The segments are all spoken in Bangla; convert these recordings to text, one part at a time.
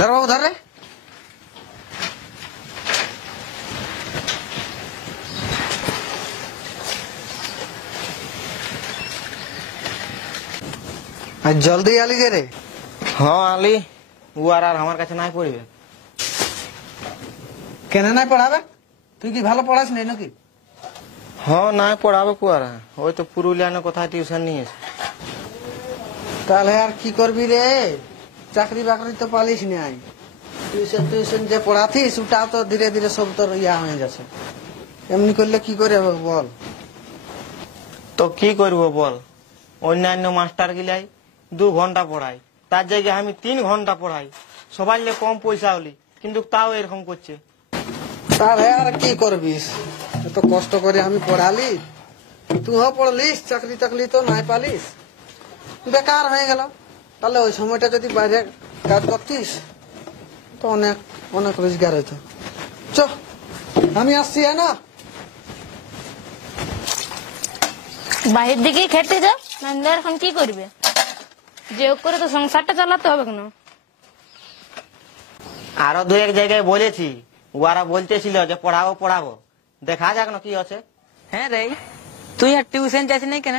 ধর বাবু ধর রে। জলদি আলি যে রে। হ্যাঁ আলি ও আর আমার কাছে নাই পড়বে। কেন নাই পড়াবে? তুই কি ভালো পড়াস নাই নাকি? হ্যাঁ নাই পড়াবে কুয়ারা, ওই তো পুরুলিয়া কোথায় টিউশন নিয়েছে। তাহলে আর কি করবি রে? চাকরি বাকরি তো পালিস নাই, টিউশন টিউশন যে পড়াতিস ওটাও তো ধীরে ধীরে সব তোর ইয়া হয়ে যাচ্ছে। এমনি করলে কি করে হবে বল? তো কি করবো বল, অন্যান্য মাস্টার গিলাই 2 ঘন্টা পড়াই, তার জায়গায় আমি 3 ঘন্টা পড়াই। সবাই কম পয়সা হলি কিন্তু তাও এরকম করছে। তাহলে আর কি করবিস? এত কষ্ট করে আমি পড়ালি, তুইও পড়লিস, চাকরি টাকরি তো নাই পালিস, বেকার হয়ে গেল। তাহলে ওই সময়টা যদি বাইরে কাজ করতিস তো অনেক অনেক রোজগার হইতো। চ আমি আসছি না। বাহির দিকেই খেতে যাও, নাহলে এখন কি করবে? যে হোক করে তো সংসারটা চালাতে হবে কেন? আরো 2-1 জায়গায় বলেছি, ওরা বলতেছিল যে পড়াবো পড়াবো, দেখা যাক না কি আছে। হ্যাঁ রে, তুই আর টিউশন যাচ্ছি নাই কেন?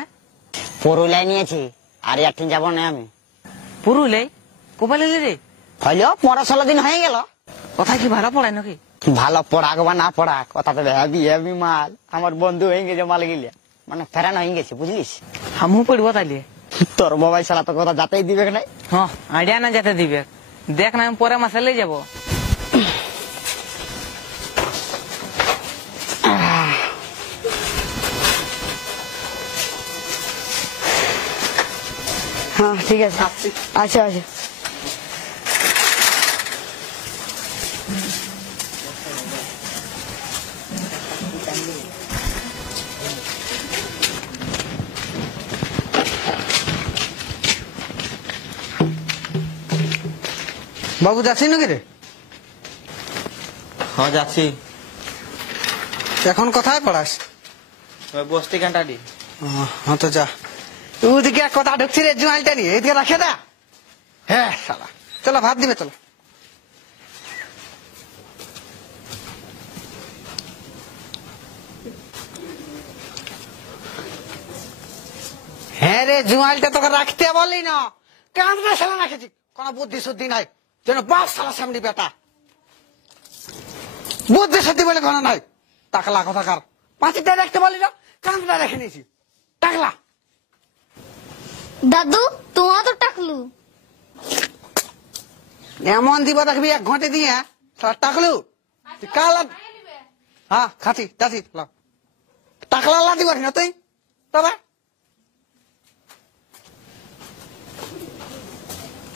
পুরুলিয়ায় নিয়েছি, আর একদিন যাবো না আমি। পুরুলিয়ায় কোপাল এলি রে? হইলো 15-16 দিন হয়ে গেল। কথা কি ভালো পড়ায় নাকি? ভালো পড়াক বা না পড়াক, কথা তো হেভি হেভি মাল। আমার বন্ধু হয়ে গেছে মাল গিলিয়া, মানে ফেরান হয়ে গেছে বুঝলিস। আমিও পড়বো তাইলে। তোর মোবাইল চালা তো কথা যাতেই দিবে নাই। হ্যাঁ আইডিয়া না যেতে দিবে, দেখ না আমি পরে মাসে লে যাবো। হ্যাঁ ঠিক আছে, আচ্ছা আচ্ছা। বাবু যাচ্ছি নাকি রে? হ্যাঁ যাচ্ছি। এখন কোথায় পড়াস? ওই বস্তি ঘন্টাটি। হ্যাঁ তো যা। ওদিকে এক কথা ঢুকছি রে, জুয়ালটা নিয়ে এদিকে রাখে দা। হ্যাঁ শালা, চলো ভাত দিবে চলো। হ্যাঁ রে, জুয়ালটা তোকে রাখতে বললি না, কাঁদবে শালা রাখেছি, কোন বুদ্ধি শুদ্ধি নাই, যেন বাপ শালা সামনে বেটা, বুদ্ধি শুদ্ধি বলে কোনো নাই। টাকলা কথাকার, 5টা রাখতে বললি না, কাঁদটা রেখে নিয়েছি, টাকলা। দাদু তোমার তো টাকলু। এমন দিব দেখবি 1 ঘন্টা দিয়ে টাকলু কাল। হ্যাঁ খাচ্ছি যাচ্ছি, টাকলা লা দিব না তুই তবে।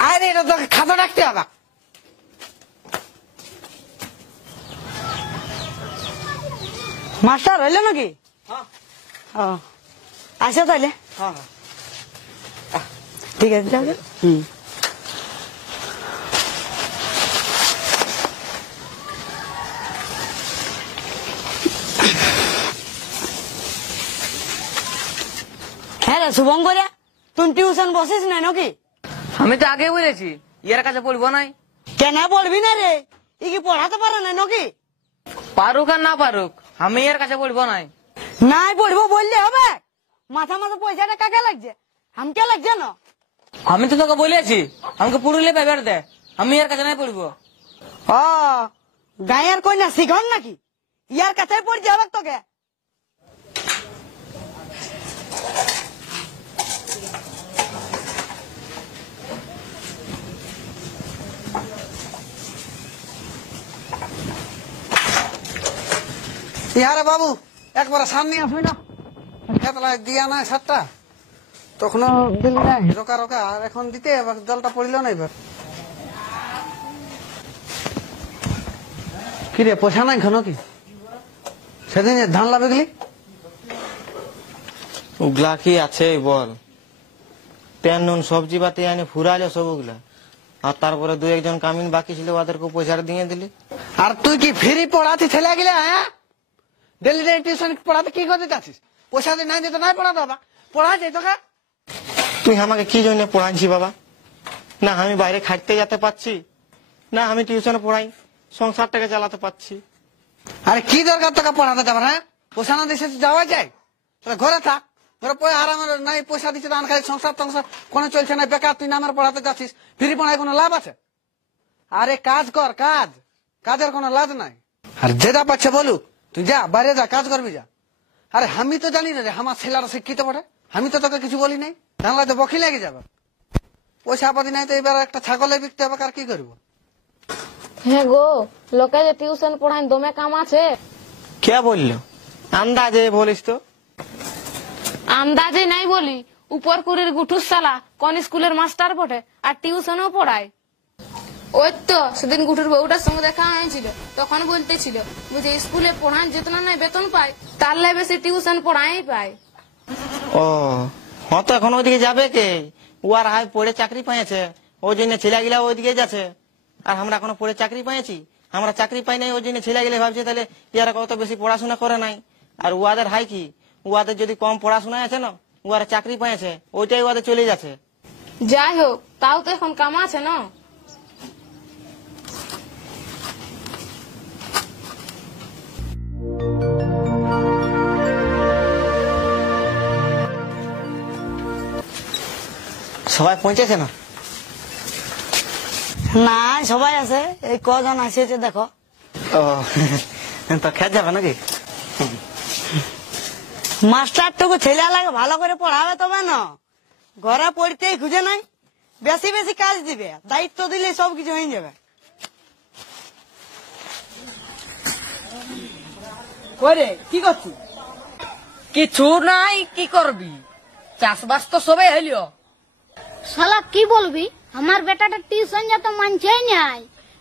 আরে এটা তোকে খাতা রাখতে হবে। মাস্টার হইলো নাকি? আসো তাইলে। হ্যাঁ ঠিক আছে যাও। হ্যাঁ রে শুভঙ্করিয়া, তুমি টিউশন বসিস না নাকি? আমি তো আগে বলেছি ইয়ার কাছে পড়বো নাই। কেন পড়বি না রে? ই কি পড়াতে পারে না নাকি? পারুক আর না পারুক, আমি এর কাছে পড়বো নাই। নাই পড়বো বললে হবে? মাথা মাথা পয়সাটা কাকে লাগছে? আমকে লাগছে না? আমি তো তোকে বলেছি আমাকে পুরুলিয়া পেপার দে, আমি এর কাছে নাই পড়বো। ও গায়ের কই না শিখন নাকি? ইয়ার কাছে পড়ছে হবে তোকে। ইহারে বাবু একবার সামনে আসবি না, খেতলায় দিয়া নাই 7টা, তখনও দিলি নাই রোকা রোকা, আর এখন দিতে এবার জলটা পড়িল না। এবার কিরে পয়সা নাই ঘন কি? সেদিন ধান লাভে গেলি, ওগুলা কি আছে বল, তেল নুন সবজি পাতি আনি ফুরাইলো সবগুলা, আর তারপরে 2-1 জন কামিন বাকি ছিল ওদেরকে পয়সাটা দিয়ে দিলি। আর তুই কি ফ্রি পড়াতে ছেলে গেলে? হ্যাঁ ডেলি ডেলি টিউশন পড়াতে কি করতে চাচ্ছিস? পয়সা দিয়ে নাই দিতে নাই পড়াতে হবে, পড়া যাই তোকে। তুই আমাকে কি জন্য পড়াচ্ছি বাবা? না আমি বাইরে খাটতে যেতে পারছি, না আমি টিউশন পড়াই, সংসারটাকে চালাতে পারছি। আরে কি দরকার তোকে পড়াতে যাবার? হ্যাঁ, পয়সা না দিচ্ছে যাওয়া যায়? তাহলে ঘরে থাক, ঘরে পয়সা আরামের নাই, পয়সা দিচ্ছে দান খাই, সংসার টংসার কোনো চলছে না, বেকার তুই নামের পড়াতে যাচ্ছিস, ফ্রি পড়ায় কোনো লাভ আছে? আরে কাজ কর, কাজ, কাজের কোনো লাজ নাই। আর যেটা পাচ্ছে বলুক, তুই যা বাইরে যা, কাজ করবি যা। আরে আমি তো জানি না রে আমার ছেলেরা শিক্ষিত পড়ে, আমি তো তোকে কিছু বলি নাই, জানলা তো বকি লেগে যাবে। পয়সা পাতি নাই তো এবার একটা ছাগলে বিকতে হবে, আর কি করবো? হ্যাঁ গো, লোকে যে টিউশন পড়ায় দমে কাম আছে। কে বললো? আন্দাজে বলিস তো। আন্দাজে নাই বলি, উপর কুড়ির গুঠুর সালা কোন স্কুলের মাস্টার পড়ে আর টিউশনও পড়ায়। ওই তো সেদিন গুঠুর বউটার সঙ্গে দেখা হয়েছিল, তখন বলতেছিল বুঝে স্কুলে পড়ান যেত না বেতন পায়, তার লাই বেশি টিউশন পড়াই পায়। ও হ্যাঁ, তো এখন ওইদিকে যাবে কে? ও আর হাই পড়ে চাকরি পেয়েছে, ওই জন্য ছেলেগুলা ওইদিকে যাচ্ছে। আর আমরা এখনো পড়ে চাকরি পেয়েছি? আমরা চাকরি পাই নাই, ওই জন্য ছেলেগুলো ভাবছে তাহলে ইয়ারা কত বেশি পড়াশোনা করে নাই। আর উয়াদের হাই কি, উয়াদের যদি কম পড়াশোনা আছে না, উয়ারা চাকরি পেয়েছে, ওইটাই উয়াদের চলে যাচ্ছে। যাই হোক, তাও তো এখন কাম আছে না। সবাই পৌঁছেছে না? না সবাই আছে, এই কজন আসেছে দেখো। ও তো খেয়ে যাবে নাকি? মাস্টারটুকু ছেলে লাগে ভালো করে পড়াবে তবে না, ঘরে পড়তেই খুঁজে নাই, বেশি বেশি কাজ দিবে, দায়িত্ব দিলে সবকিছু হয়ে যাবে। করে কি করছি? কিছু নাই, কি করবি? চাষবাস তো সবে হইলো। শালা কি বলবি, আমার বেটাটা টিউশন যত মানছেই নাই,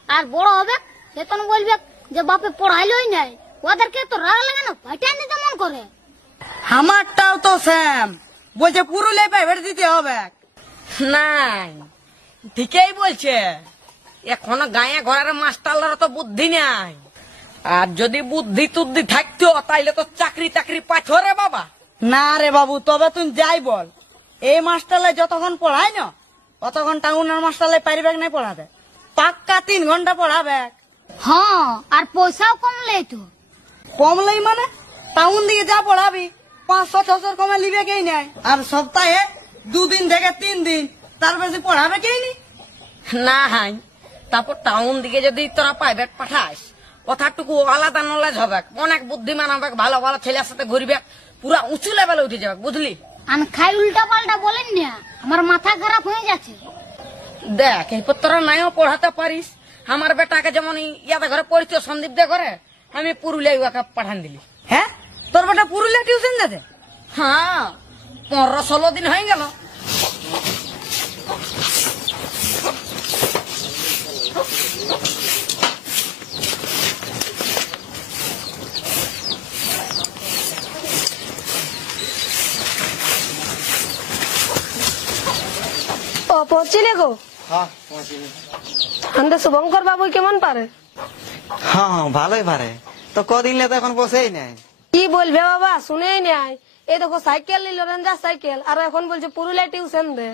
আর বড় হবে সে তো বলবে যে বাপে পড়াইলই নাই, ওদেরকে তো রাগ লাগে না, পাইটাই নিতে মন করে। আমারটাও তো স্যাম বলছে পুরুলিয়া প্রাইভেট দিতে হবে। নাই, ঠিকই বলছে, এখনো গায়ে ঘরের মাস্টাররা তো বুদ্ধি নাই। আর যদি বুদ্ধি টুদ্ধি থাকতো তাইলে তো চাকরি টাকরি পাইছ রে বাবা। না রে বাবু, তবে তুই যাই বল, এই মাস্টারলে যতক্ষণ পড়ায় না অতক্ষণ টাউনের মাস্টারলে পারবে নাই পড়াতে, পাক্কা 3 ঘন্টা পড়াবে। হ্যাঁ, আর পয়সাও কম লেই তো। কমলেই মানে টাউন দিকে যা পড়াবি 500-600 কমে লিবে কেই নাই, আর সপ্তাহে 2 দিন থেকে 3 দিন, তার বেশি পড়াবে কেই নি। না হাই, তারপর টাউন দিকে যদি তোরা প্রাইভেট পাঠাস, কথাটুকু আলাদা নলেজ হবে, অনেক বুদ্ধিমান হবে, ভালো ভালো ছেলের সাথে ঘুরবে, পুরা উঁচু লেভেলে উঠে যাবে, বুঝলি? আন খাই উল্টা পাল্টা বলেন না, আমার মাথা খারাপ হয়ে যাচ্ছে। দেখ এরপর তোরা নাইও পড়াতে পারিস, আমার বেটাকে যেমন ইয়াদা ঘরে পড়িত সন্দীপ দে ঘরে, আমি পুরুলিয়া ওকে পাঠান দিলি। হ্যাঁ, তোর বেটা পুরুলিয়া টিউশন যাচ্ছে? হ্যাঁ, 15-16 দিন হয়ে গেল। ও পৌঁছিলে গো? হ্যাঁ পৌঁছিনি। আমাদের শুভঙ্কর বাবু কেমন পারে? হ্যাঁ হ্যাঁ ভালোই পারে, তো কদিন তো এখন বসেই নাই। কি বলবে বাবা, শুনেই নাই। এই দেখো সাইকেল নিল, রেঞ্জার সাইকেল, আর এখন বলছে পুরুলিয়া টিউশন দে।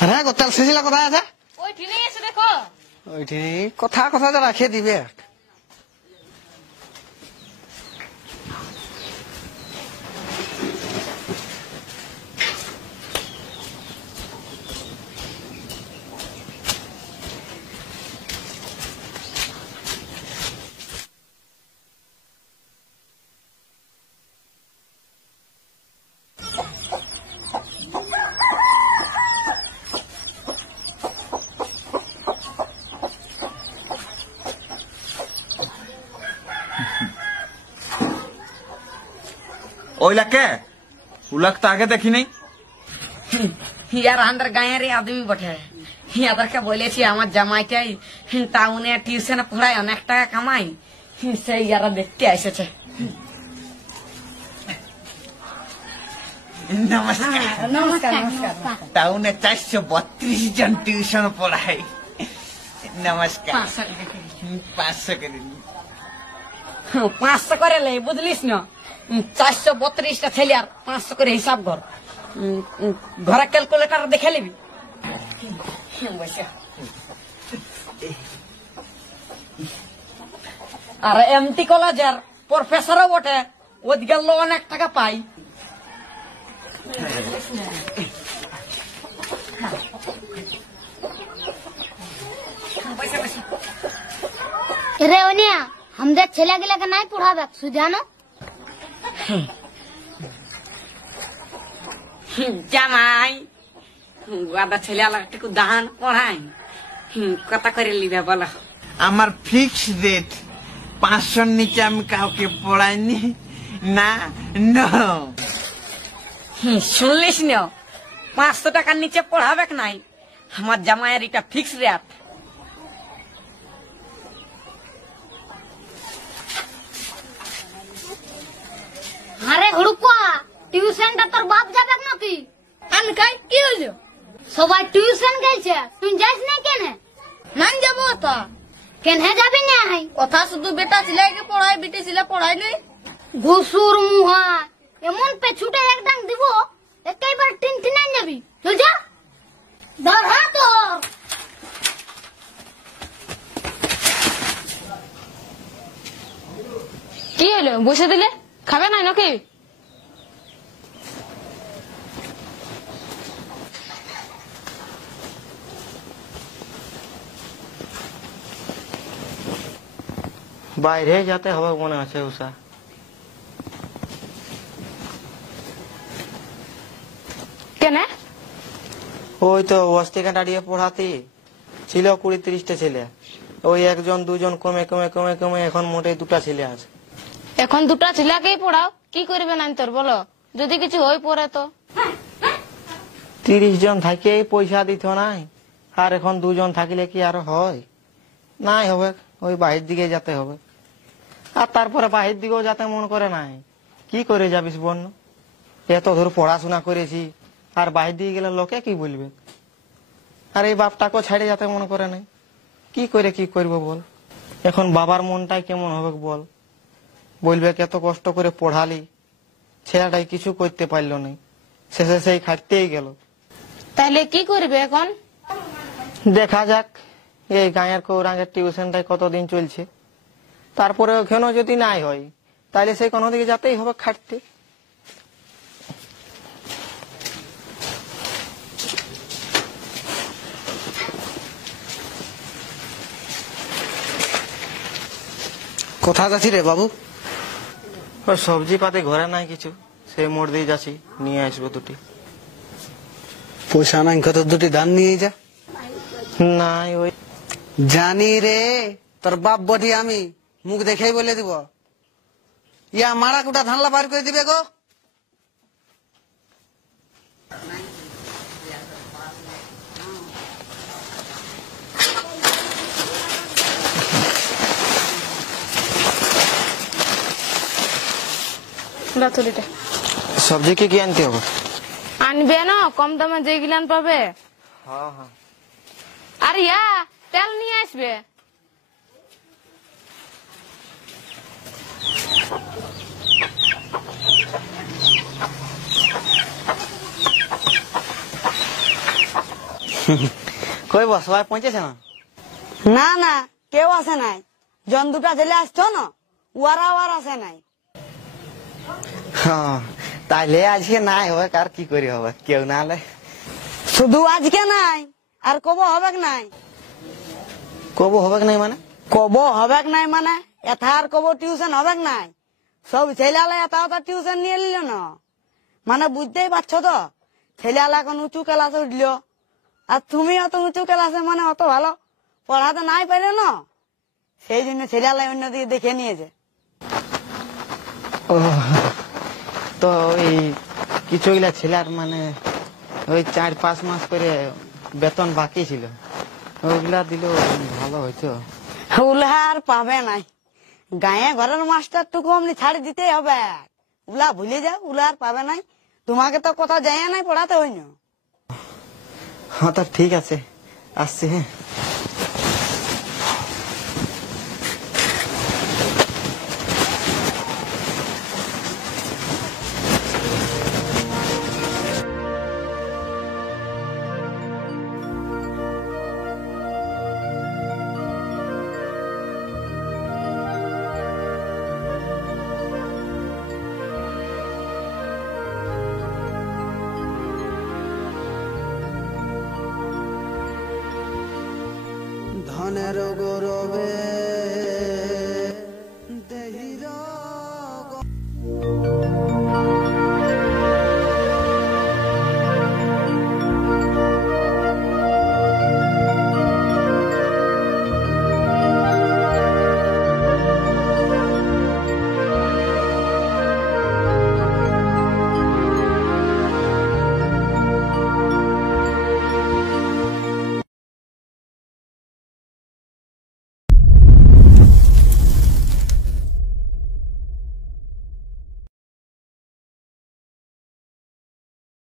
হ্যাঁ গো, তেল শেষিলা কোথায় আছে? ওই ঠিনে এসে দেখো। ওইটি কথা কথা যা রাখিয়ে দিবে। ওইলা কে? উলাক তো আগে দেখি নাই। ইয়ার আন্দার গায়ের আদমি বটে, ইয়াদেরকে বলেছি আমার জামাইটাই টাউনে টিউশনে পড়ায়, অনেক টাকা কামাই, সেই ইয়ারা দেখতে এসেছে। নমস্কার। নমস্কার নমস্কার। টাউনে 432 জন টিউশন পড়াই। নমস্কার। 500 করে দিন। 500 করে লে, বুঝলিস না? 432টা ছেলে আর 500 করে হিসাব কর। ঘরে ক্যালকুলেটার দেখে নিবি বসে। আর এমটি কলেজের প্রফেসরও বটে, ওদিকে অনেক টাকা পাই। রে ওনিয়া আমাদের ছেলেগুলাকে নাই পড়াবে সুজানো? জামাই গাদা ছেলে একটু দান পড়াই, কথা করে লিবে বলো। আমার ফিক্স রেট 500 নিচে আমি কাউকে পড়াইনি না। শুনলিস না, 500 টাকার নিচে পড়াবে নাই। আমার জামাইয়ের এটা ফিক্স রেট। আরে হুড়ুকা, টিউশনটা তোর বাপ যাবে নাকি? আমি কাই কি হলো? সবাই টিউশন গেছে, তুই যাস না কেন? না যাবো তো। কেন যাবি না? কথা শুধু বেটা ছেলেকে পড়াই, বেটি ছেলে পড়াই নাই। ঘুষুর মুহা এমন পেছুটে একদম দিব, একেবারে টিনটিনে যাবি। চল যা, ধর হাত তোর। কি হলো, বসে দিলে? খাবে না নাকি? বাইরে যেতে হবে মনে আছে উষা। কেন? ওই তো অস্তিকা দাঁড়িয়ে পড়াতে ছিল 20-30টা ছেলে, ওই 1 2 কমে কমে কমে কমে এখন মোটে 2টা ছেলে আছে। এখন 2টা ছেলেকেই পড়াও, কি করবে না তোর বলো? যদি কিছু হয়ে পড়ে তো? 30 জন থাকেই পয়সা দিত নাই, আর এখন 2 জন থাকলে কি আর হয়? নাই হবে, ওই বাহির দিকে যেতে হবে। আর তারপরে বাহির দিকেও যাতে মন করে নাই। কি করে যাবিস বন্য? এত দূর পড়াশোনা করেছি, আর বাহির দিকে গেলে লোকে কি বলবে? আর এই বাপটাকেও ছেড়ে যেতে মন করে নাই। কি করে কি করব বল? এখন বাবার মনটাই কেমন হবে বল? বলবে এত কষ্ট করে পড়ালি, ছেলেটাই কিছু করতে পারলো না, শেষে সেই খাটতেই গেল। তাহলে কি করবে এখন? দেখা যাক, এই গাঁয়ের কৌরাঙ্গের টিউশনটাই কতদিন চলছে, তারপরে ওখানেও যদি নাই হয় তাহলে সেই কোনো দিকে যেতেই হবে খাটতে। কোথায় যাচ্ছি রে বাবু? ওর সবজি পাতি ঘরে নাই কিছু, সেই মোড় দিয়ে যাচ্ছি, নিয়ে আসবো 2টি। পয়সা নাই, কত 2টি ধান নিয়ে যা। নাই ওই জানি রে, তোর বাপ বটি আমি মুখ দেখেই বলে দিব। ইয়া মারা কুটা ধানলা বার করে দিবে গো। সবজি কি আনতে হবে? আনবে না, কম দামে যে গিলান পাবে। হ্যাঁ হ্যাঁ। আর ইয়া তেল নিয়ে আসবে। কই বস, সবাই পৌঁছেছে না? না না, কেউ আসে নাই। জন 2টা ছেলে আসতো না, ওরাও আর আসে নাই। তাইলে আজকে নাই হবে, আর কি করি হবে, কেউ না হলে। শুধু আজকে নাই, আর কব হবে নাই। কব হবে নাই মানে? কব হবে নাই মানে এথার কব টিউশন হবে নাই। সব ছেলেলা এত টিউশন নিয়ে নিল না, মানে বুঝতেই পারছো তো। ছেলেলা এখন উঁচু ক্লাসে উঠল, আর তুমি অত উঁচু ক্লাসে মানে অত ভালো পড়াতে নাই পাইলে না, সেই জন্য ছেলেলা অন্যদিকে দেখে নিয়েছে। তো ওই কিছুগুলা ছেলের মানে ওই 4-5 মাস করে বেতন বাকি ছিল, ওইগুলা দিলেও ভালো হইতো। উলা আর পাবে নাই, গায়ে ঘরের মাস্টার টুকু অমনি ছাড়ি দিতে হবে। উলা ভুলে যাও, উলা আর পাবে নাই। তোমাকে তো কথা যায় নাই পড়াতে হইনি। হ্যাঁ তা ঠিক আছে, আসছি। হ্যাঁ মনের গৌরবে